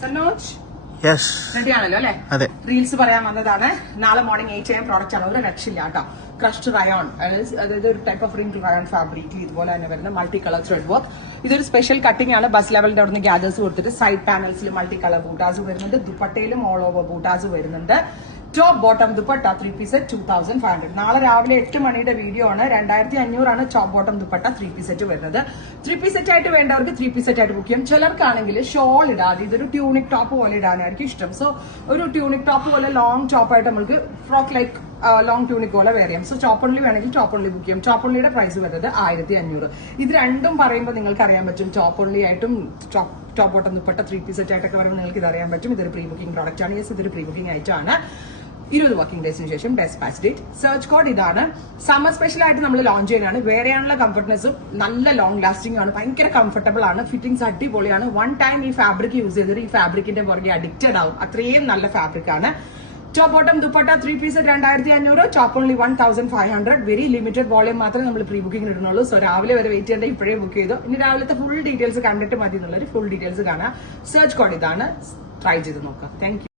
Sanoj yes ready ആണല്ലോ അല്ലെ? അതെ. റീൽസ് പറയാൻ വന്നതാണ്. നാളെ മോർണിംഗ് 8 AM പ്രോഡക്റ്റ് ആണ്. ഒരു രക്ഷയില്ല കേട്ടോ. ക്രഷ്ഡ് റയോൺ, അതായത് ഒരു ടൈപ്പ് ഓഫ് റിംഗ് റയോൺ ഫാബ്രിക്കിൽ ഇതുപോലെ തന്നെ വരുന്ന മൾട്ടി കളർ ത്രെഡ് വർക്ക്. ഇതൊരു സ്പെഷ്യൽ കട്ടിംഗ് ആണ്. ബസ് ലെവലിന്റെ അവിടെ നിന്ന് ഗ്യാദേഴ്സ് കൊടുത്തിട്ട് സൈഡ് പാനൽസിൽ മൾട്ടി കളർ ബൂട്ടാസ് വരുന്നുണ്ട്. ദുപ്പട്ടയിലും ഓൾ ഓവർ ബൂട്ടാസ് വരുന്നുണ്ട്. Top bottom dupatta 3 piece set 2500. നാളെ രാവിലെ 8 മണിയുടെ വീഡിയോ ആണ്. 2500 ആണ് top bottom dupatta 3 piece set വരുന്നത്. 3 പീസ് സെറ്റ് ആയിട്ട് വേണ്ടവർക്ക് 3 പീസ് സെറ്റ് ആയിട്ട് ബുക്ക് ചെയ്യാം. ചിലർക്കാണെങ്കിൽ ഷോൾ ഇടാതെ ഇതൊരു ട്യൂണിക് ടോപ്പ് പോലെ ഇടാനായിരിക്കും ഇഷ്ടം. സോ ഒരു ട്യൂണിക് ടോപ്പ് പോലെ ലോങ് ടോപ്പ് ആയിട്ട് നമുക്ക് ഫ്രോക്ക് ലൈക്ക് ലോങ് ട്യൂണിക് പോലെ വെയർ ചെയ്യാം. സോ ചോപ്പ് ഓൺലി വേണമെങ്കിൽ ചോപ്പ് ഓൺലി ബുക്ക് ചെയ്യാം. ചോപ്പ് ഓൺലിയുടെ പ്രൈസ് വരുന്നത് 1500. ഇത് രണ്ടും പറയുമ്പോൾ നിങ്ങൾക്ക് അറിയാൻ പറ്റും. ചോപ്പ് ഓൺലി ആയിട്ടും top bottom dupatta 3 piece set ആയിട്ടൊക്കെ പറയുമ്പോൾ നിങ്ങൾക്ക് ഇത് അറിയാൻ പറ്റും. ഇതൊരു പ്രീ ബുക്കിംഗ് പ്രോഡക്റ്റ് ആണ്. യെസ്, ഇതൊരു പ്രീ ബുക്കിംഗ് ആയിട്ടാണ്. 20 വർക്കിംഗ് ഡേയ്സിന് ശേഷം best patch date. Search code ഇതാണ്. സമ്മർ സ്പെഷ്യൽ ആയിട്ട് നമ്മൾ ലോഞ്ച് ചെയ്യാനാണ്. വേറെയാണുള്ള കംഫർട്ട്നെസ്സും നല്ല ലോങ് ലാസ്റ്റിംഗ് ആണ്. ഭയങ്കര കംഫർട്ടബിൾ ആണ്. ഫിറ്റിംഗ്സ് അടിപൊളിയാണ്. വൺ ടൈം ഈ ഫാബ്രിക് യൂസ് ചെയ്തിട്ട് ഈ ഫാബ്രിക്കിന്റെ പുറകെ അഡിക്റ്റഡ് ആവും. അത്രയും നല്ല ഫാബ്രിക് ആണ്. Top bottom dupatta 3 piece 2500. Top only 1500. Very limited volume മാത്രമേ നമ്മൾ പ്രീ ബുക്കിംഗ് ഇടുന്നുള്ളൂ. സോ രാവിലെ വരെ വെയിറ്റ് ചെയ്യേണ്ട, ഇപ്പോഴേ ബുക്ക് ചെയ്തു. ഇനി രാവിലത്തെ ഫുൾ ഡീറ്റെയിൽസ് കണ്ടിട്ട് മതി എന്നുള്ളൊരു ഫുൾ ഡീറ്റെയിൽസ് കാണാം. സെർച്ച് കോഡ് ഇതാണ്. ട്രൈ ചെയ്ത് നോക്കാം. Thank you.